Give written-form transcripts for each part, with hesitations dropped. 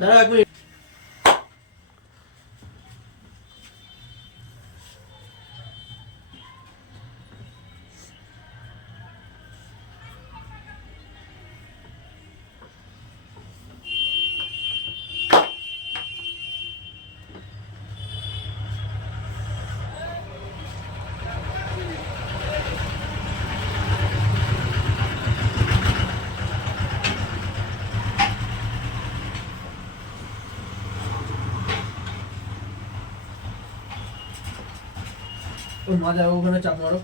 দাঁড়া এক মিনিট। মজা ওখানে চাপ মারো।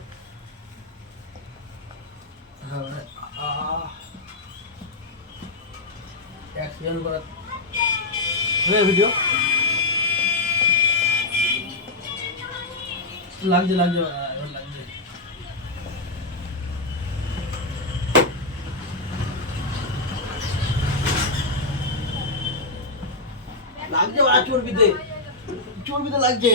অ্যাক্সিডেন্ট করা ভিডিও লাগছে লাগছে লাগছে লাগছে চর্বিতে চর্বিতে লাগছে।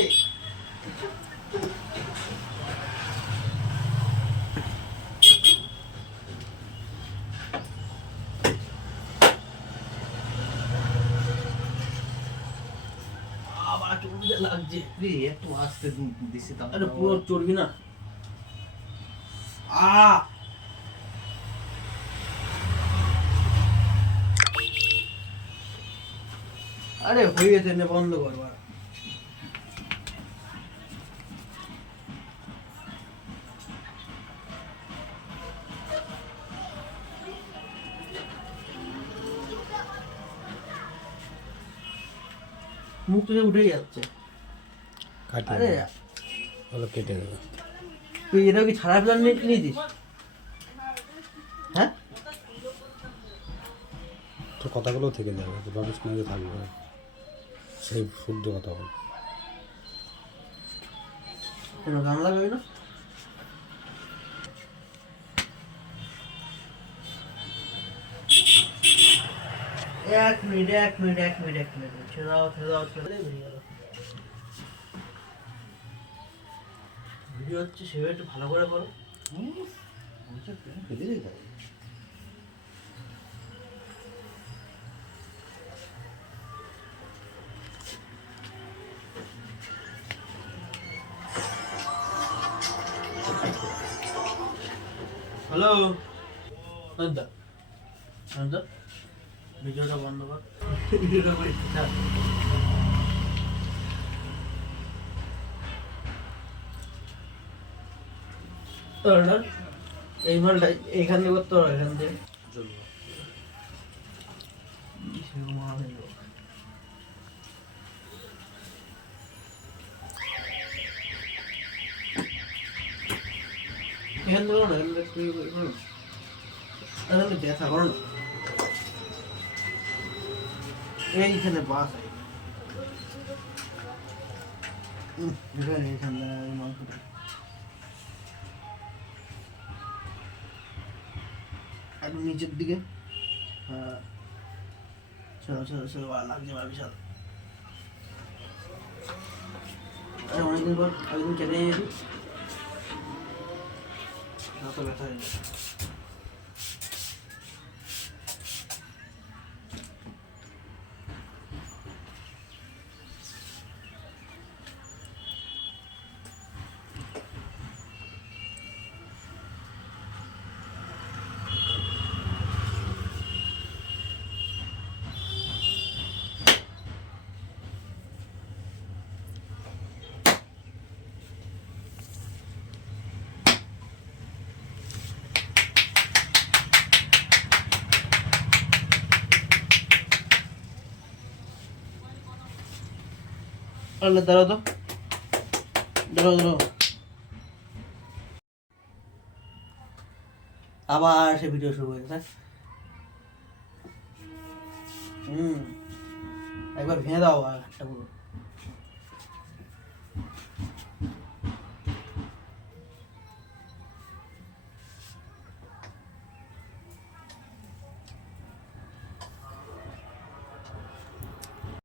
লাগছে একটু আসতে দিছি, তাহলে পুরো চর্বি না। আরে হয়ে গেছে, বন্ধ করবার। মুখ থেকে উঠে যাচ্ছে। আরে কেটে দেবে। তুই এটা কি ছাড়া প্ল্যান নিয়েছিস? হ্যাঁ, তোর কথাগুলো থেকে যাবে, যেভাবে শুনে থাকবে সেই শুদ্ধ কথা বল। কেন গান লাগাবি না? এক মিনিট এক মিনিট এক মিনিট এক মিনিট ছেড়ে দাও ছেড়ে দাও ছেড়ে বেরিয়ে গেল। ভিডিও হচ্ছে সেভাবে একটু ভালো করে করো। হ্যালো দাদা, দাদা ভিডিওটা বন্ধ কর। ভিডিওটা করে এই মালটা এইখান দিয়ে করতে হবে, এখান দিয়ে এখান থেকে না, এখান থেকে ব্যথা করো না। এইখানে বাস এইখানে মাংসটা একটু নিচের দিকে। হ্যাঁ চলো চলো চলো, ভালো লাগছে ভালো বিশাল। অনেকদিন পর একদিন কেটে নিয়েছি, এত ব্যথা হয়ে গেছে। আরে দাঁড়াও তো, দাঁড়াও দাঁড়াও। আবার সে ভিডিও শুরু হয়ে গেছে। একবার ভেঙে দাও আর একটা পুরো।